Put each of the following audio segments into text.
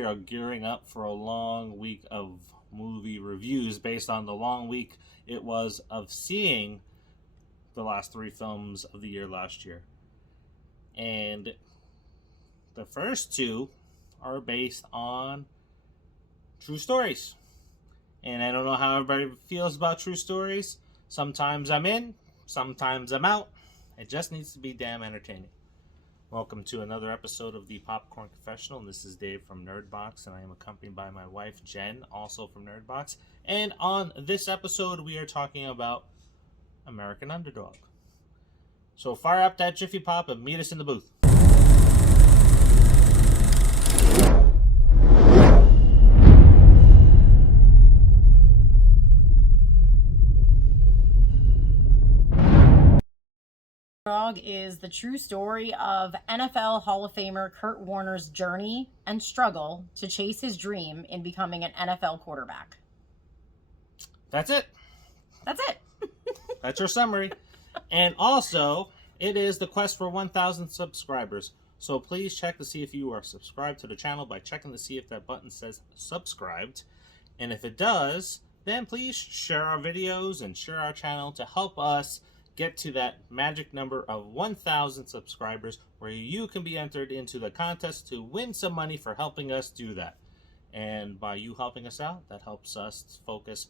we are gearing up for a long week of movie reviews based on the long week it was of seeing the last 3 films of the year last year. And the first 2 are based on true stories. And I don't know how everybody feels about true stories. Sometimes I'm in, sometimes I'm out. It just needs to be damn entertaining. Welcome to another episode of the Popcorn Confessional. And this is Dave from Nerdbox, and I am accompanied by my wife, Jen, also from Nerdbox. And on this episode, we are talking about American Underdog. So fire up that Jiffy Pop and meet us in the booth. Underdog is the true story of NFL Hall of Famer Kurt Warner's journey and struggle to chase his dream in becoming an NFL quarterback. That's it. That's it. That's your summary. And also, it is the quest for 1,000 subscribers. So please check to see if you are subscribed to the channel by checking to see if that button says subscribed. And if it does, then please share our videos and share our channel to help us get to that magic number of 1,000 subscribers, where you can be entered into the contest to win some money for helping us do that. And by you helping us out, that helps us focus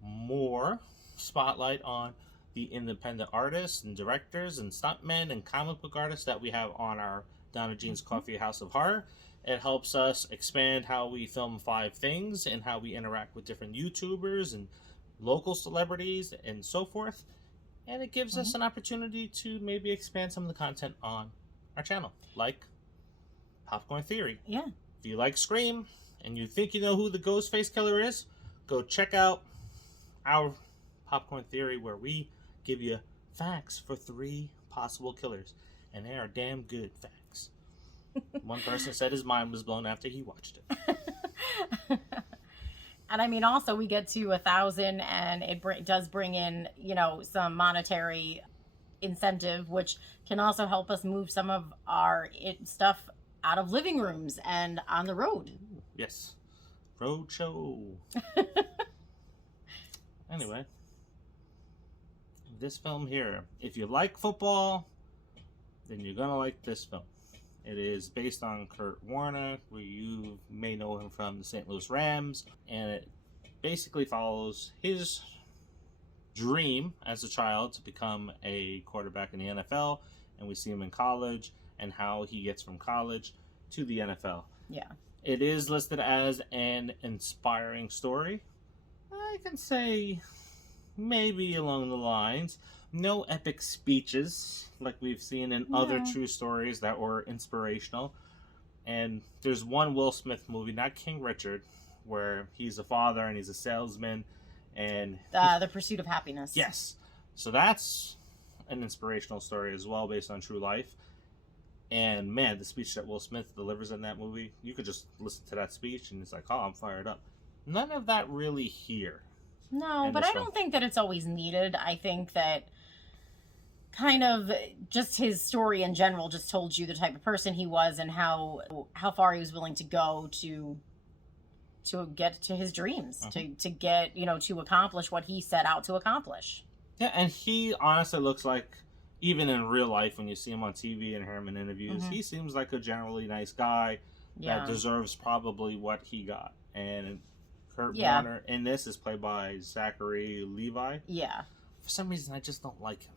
more spotlight on the independent artists and directors and stuntmen and comic book artists that we have on our Donna Jean's Coffee House of Horror. It helps us expand how we film 5 things and how we interact with different YouTubers and local celebrities and so forth. And it gives us an opportunity to maybe expand some of the content on our channel, like Popcorn Theory. Yeah. If you like Scream and you think you know who the Ghostface Killer is, go check out our Popcorn Theory, where we give you facts for 3 possible killers. And they are damn good facts. One person said his mind was blown after he watched it. And I mean, also we get to 1,000, and it does bring in, some monetary incentive, which can also help us move some of our stuff out of living rooms and on the road. Yes. Road show. Anyway, this film here, if you like football, then you're going to like this film. It is based on Kurt Warner, where you may know him from the St. Louis Rams, and it basically follows his dream as a child to become a quarterback in the NFL, and we see him in college and how he gets from college to the NFL. Yeah. It is listed as an inspiring story. I can say maybe along the lines. No epic speeches like we've seen in other true stories that were inspirational. And there's one Will Smith movie, not King Richard, where he's a father and he's a salesman. And The Pursuit of Happiness. Yes. So that's an inspirational story as well, based on true life. And man, the speech that Will Smith delivers in that movie, you could just listen to that speech and it's like, oh, I'm fired up. None of that really here. No, but I don't think that it's always needed. I think that kind of just his story in general just told you the type of person he was and how far he was willing to go to get to his dreams, to get, to accomplish what he set out to accomplish. Yeah, and he honestly looks like, even in real life, when you see him on TV and hear him in interviews, he seems like a generally nice guy that deserves probably what he got. And Kurt Warner in this is played by Zachary Levi. Yeah. For some reason, I just don't like him.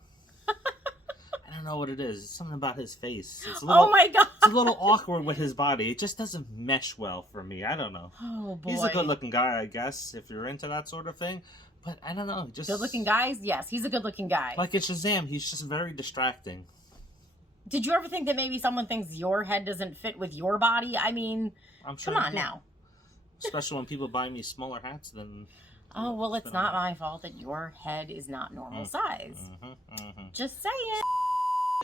I don't know what it is. It's something about his face. It's a little, oh my God. It's a little awkward with his body. It just doesn't mesh well for me. I don't know. Oh boy. He's a good-looking guy, I guess, if you're into that sort of thing. But I don't know. Just good-looking guys? Yes, he's a good-looking guy. Like in Shazam, he's just very distracting. Did you ever think that maybe someone thinks your head doesn't fit with your body? I mean, I'm sure come on now. Especially when people buy me smaller hats than... Oh, well, it's not my fault that your head is not normal size. Just saying.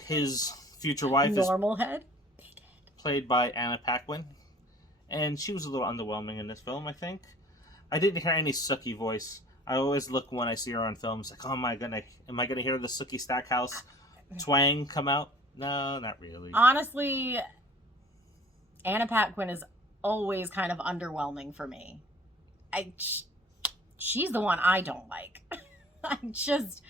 His future wife normal head? Big head. Played by Anna Paquin. And she was a little underwhelming in this film, I think. I didn't hear any Sookie voice. I always look when I see her on films like, oh, am I gonna hear the Sookie Stackhouse twang come out? No, not really. Honestly, Anna Paquin is always kind of underwhelming for me. She's the one I don't like. I just,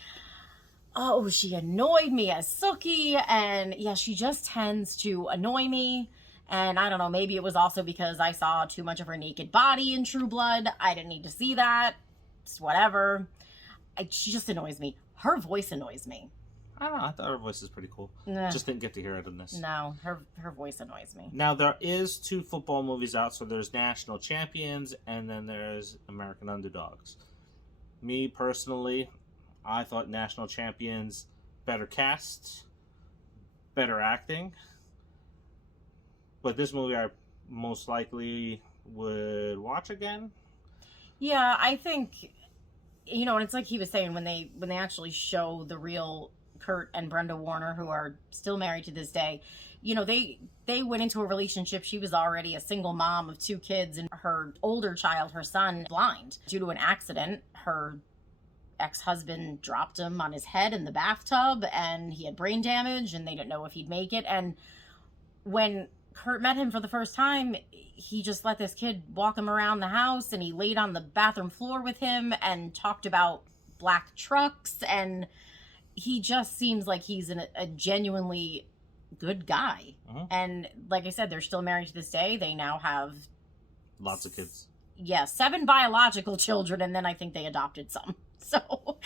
oh, she annoyed me as Sookie, and yeah, she just tends to annoy me. And I don't know, maybe it was also because I saw too much of her naked body in True Blood. I didn't need to see that. It's whatever. She just annoys me. Her voice annoys me. I don't know. I thought her voice is pretty cool. Nah. Just didn't get to hear it in this. No, her voice annoys me. Now, there is 2 football movies out. So there's National Champions and then there's American Underdogs. Me, personally, I thought National Champions, better cast, better acting. But this movie I most likely would watch again. Yeah, I think, you know, and it's like he was saying, when they actually show the real Kurt and Brenda Warner, who are still married to this day, you know, they went into a relationship. She was already a single mom of 2 kids, and her older child, her son, blind due to an accident. Her ex-husband dropped him on his head in the bathtub, and he had brain damage, and they didn't know if he'd make it. And when Kurt met him for the first time, he just let this kid walk him around the house, and he laid on the bathroom floor with him and talked about black trucks, and he just seems like he's a genuinely good guy. And like I said, they're still married to this day. They now have lots of kids. Yeah, 7 biological children, and then I think they adopted some. So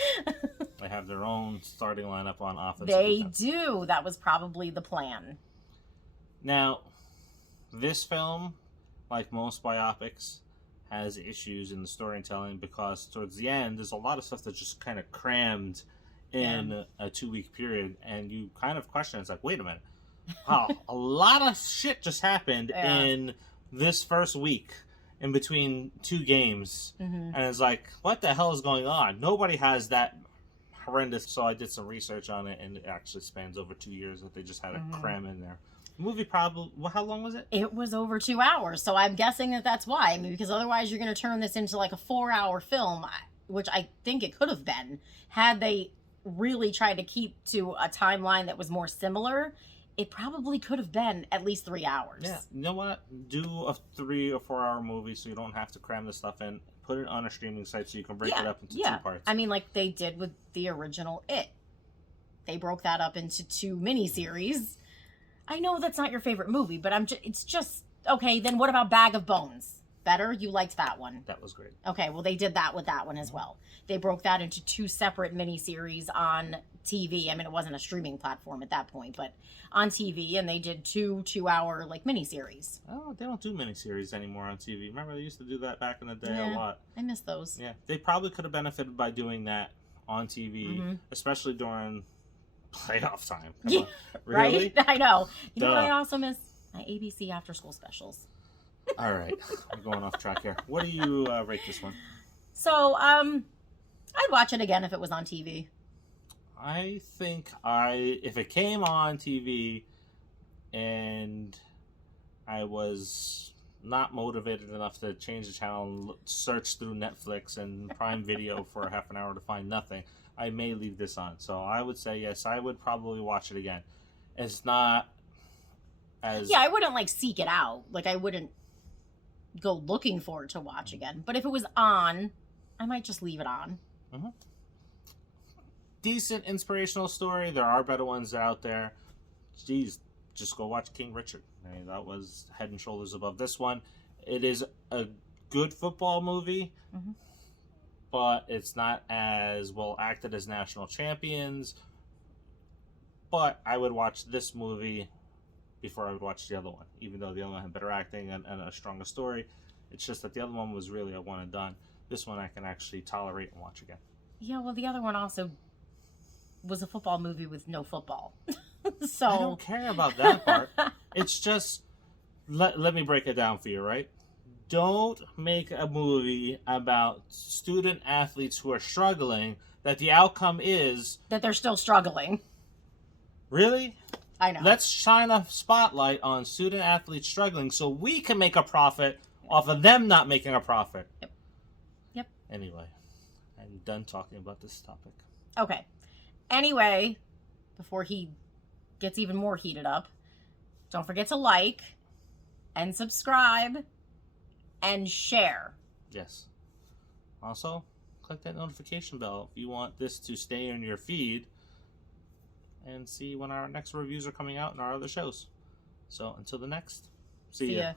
they have their own starting lineup on offense. They do. That was probably the plan. Now, this film, like most biopics, has issues in the storytelling because towards the end, there's a lot of stuff that's just kind of crammed in a 2-week period, and you kind of question, it's like, wait a minute, wow, a lot of shit just happened in this first week in between 2 games, and it's like, what the hell is going on? Nobody has that horrendous. So I did some research on it, and it actually spans over 2 years that they just had to cram in there. The movie probably, well, how long was it? It was over 2 hours, so I'm guessing that's why. I mean, because otherwise you're going to turn this into like a 4-hour film, which I think it could have been had they really tried to keep to a timeline that was more similar. It probably could have been at least 3 hours. Yeah, you know what? Do a 3 or 4 hour movie so you don't have to cram this stuff in. Put it on a streaming site so you can break it up into 2 parts. I mean, like they did with the original It. They broke that up into 2 miniseries. I know that's not your favorite movie, but it's just, okay, then what about Bag of Bones? Better? You liked that one. That was great. Okay, well, they did that with that one as well. They broke that into 2 separate miniseries on TV. I mean, it wasn't a streaming platform at that point, but on TV, and they did 2 2-hour, like, miniseries. Oh, they don't do miniseries anymore on TV. Remember, they used to do that back in the day a lot. I miss those. Yeah, they probably could have benefited by doing that on TV, especially during playoff time. Come on. Really? Right? I know. You know what I also miss? My ABC after-school specials. All right. I'm going off track here. What do you rate this one? So, I'd watch it again if it was on TV. I think if it came on TV and I was not motivated enough to change the channel and search through Netflix and Prime Video for half an hour to find nothing, I may leave this on. So I would say yes, I would probably watch it again. It's not as... Yeah, I wouldn't, like, seek it out. Like, I wouldn't go looking for it to watch again. But if it was on, I might just leave it on. Decent inspirational story. There are better ones out there. Jeez, just go watch King Richard. I mean, that was head and shoulders above this one. It is a good football movie, but it's not as well acted as National Champions. But I would watch this movie before I would watch the other one, even though the other one had better acting and a stronger story. It's just that the other one was really a one and done. This one I can actually tolerate and watch again. Yeah, well, the other one also was a football movie with no football. So I don't care about that part. It's just, let me break it down for you, right? Don't make a movie about student athletes who are struggling that the outcome is... that they're still struggling. Really? I know. Let's shine a spotlight on student athletes struggling so we can make a profit off of them not making a profit. Yep. Anyway, I'm done talking about this topic. Okay. Anyway, before he gets even more heated up, don't forget to like and subscribe and share. Yes. Also, click that notification bell if you want this to stay in your feed and see when our next reviews are coming out and our other shows. So until the next, see ya.